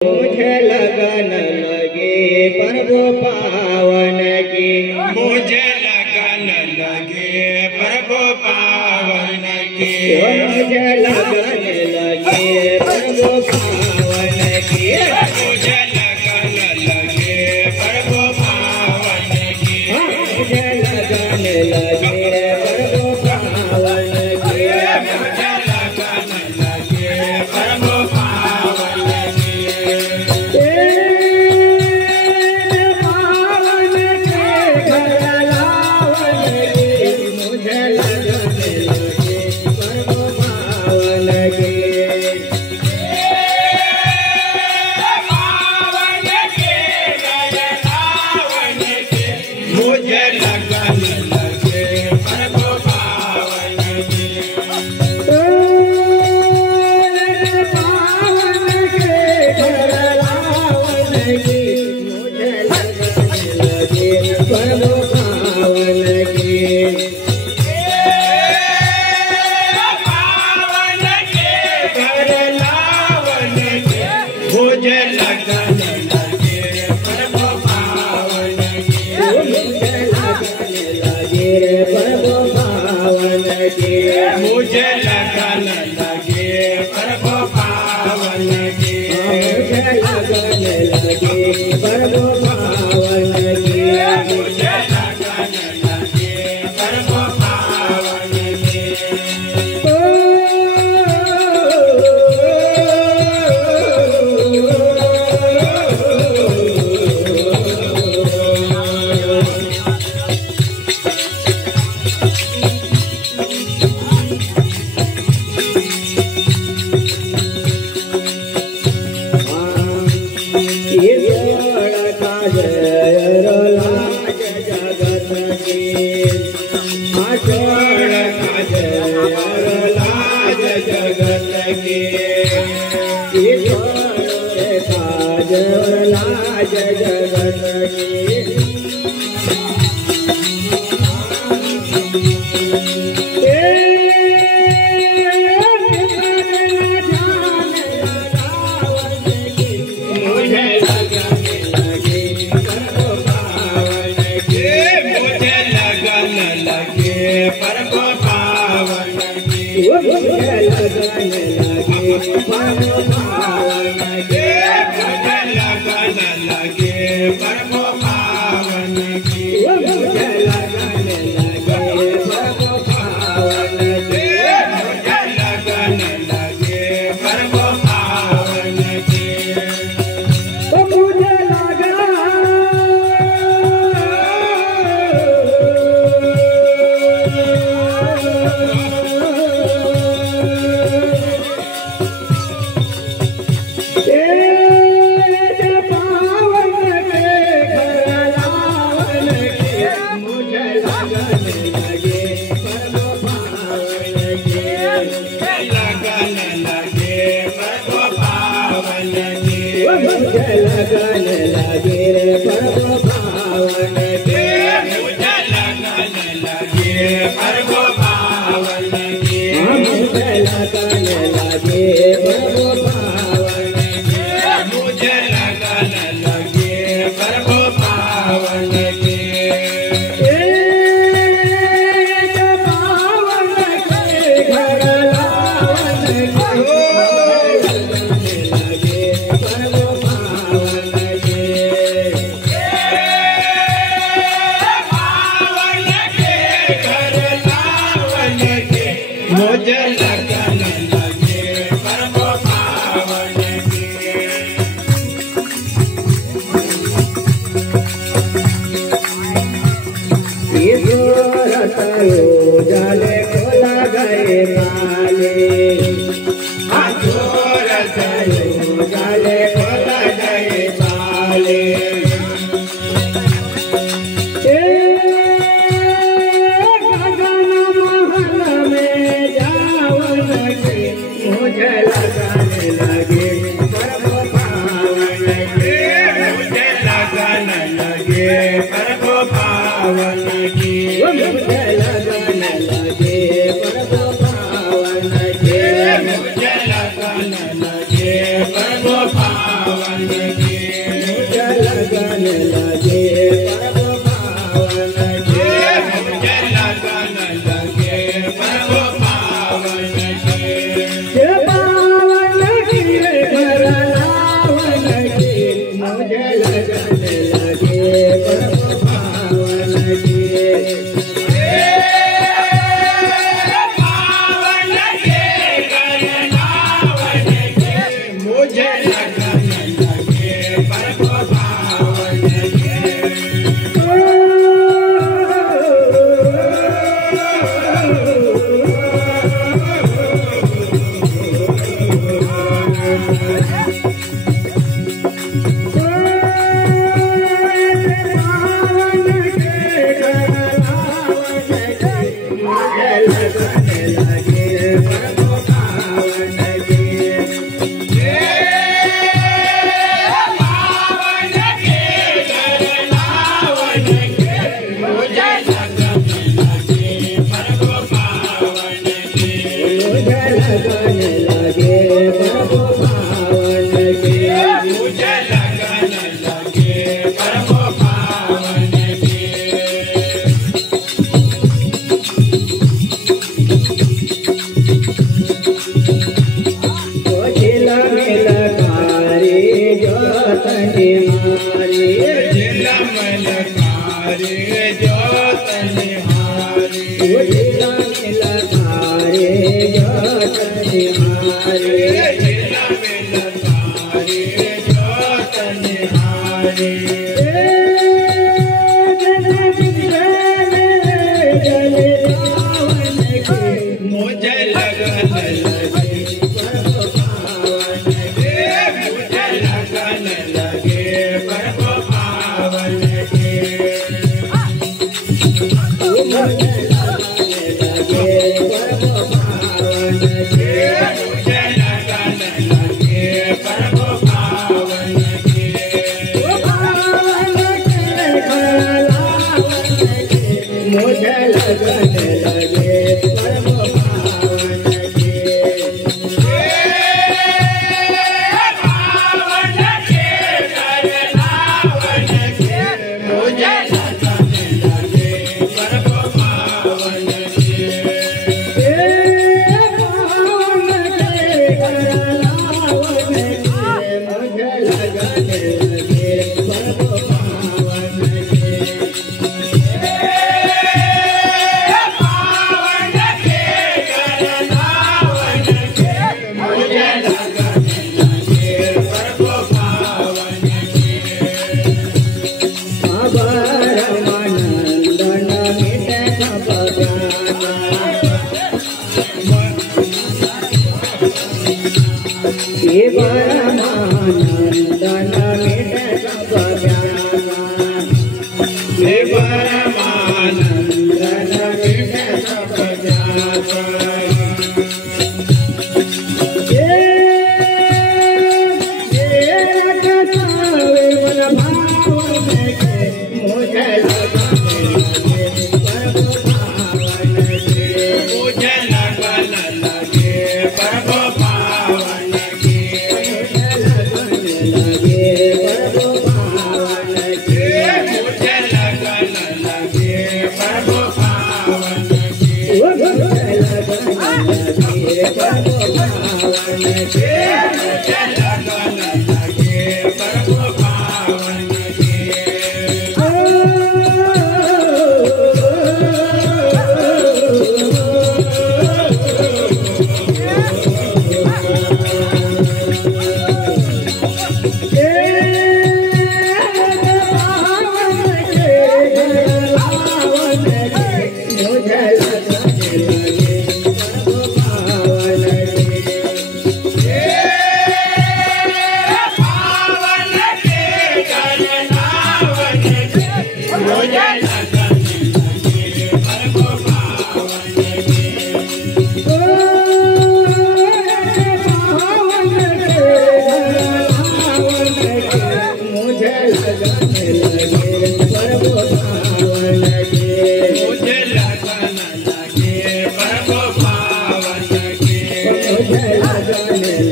मुझे लगन लगे प्रभु पावन की, मुझे लगन लगे प्रभु पावन की, मुझे लगन लगे प्रभु पावन की, मुझे लगन लगे प्रभु पावन की, मुझे लगन लगे प्रभु पावन की, मुझे लगन लगे प्रभु पावन की, पावन के घर लावन की, मुझे लगन लगे प्रभु पावन की। पावन के गए पावन के, मुझे लगन लगे प्रभु पावन की, पावन के घर लावन की, मुझे लगन लगे प्रभु पावन की। पावन के घर लावन के, मुझे लगन लगे प्रभु पावन की, मुझे लगन लगे प्रभु पावन की, मुझे लगन लगे प्रभु पावन की, मुझे लगन लगे प्रभु पावन की। मुझे लगन लगे प्रभु पावन की, लाज जगत की, लाज जगत की। मुझे लगन लगे प्रभु पावन की, मुझे लगन लगे प्रभु पावन की, मुझे लगन लगे प्रभु पावन की, मुझे लगन लगे प्रभु पावन की, मुझे लगन लगे प्रभु पावन की। मुझे लगन लगे प्रभु पावन की, मुझे लगा पावन के घर लावन के, मुझे लगन लगे प्रभु पावन के, लगन लगे प्रभु पावन की, मुझे लगन लगे प्रभु पावन के, मुझे लगन लगे प्रभु पावन की, मुझे लगन लगे प्रभु पावन के। मुझे लगन लगे प्रभु पावन की, पावन के घर लावन के, लगन लगे प्रभु पावन के।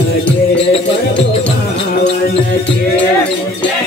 लगे प्रभु पावन के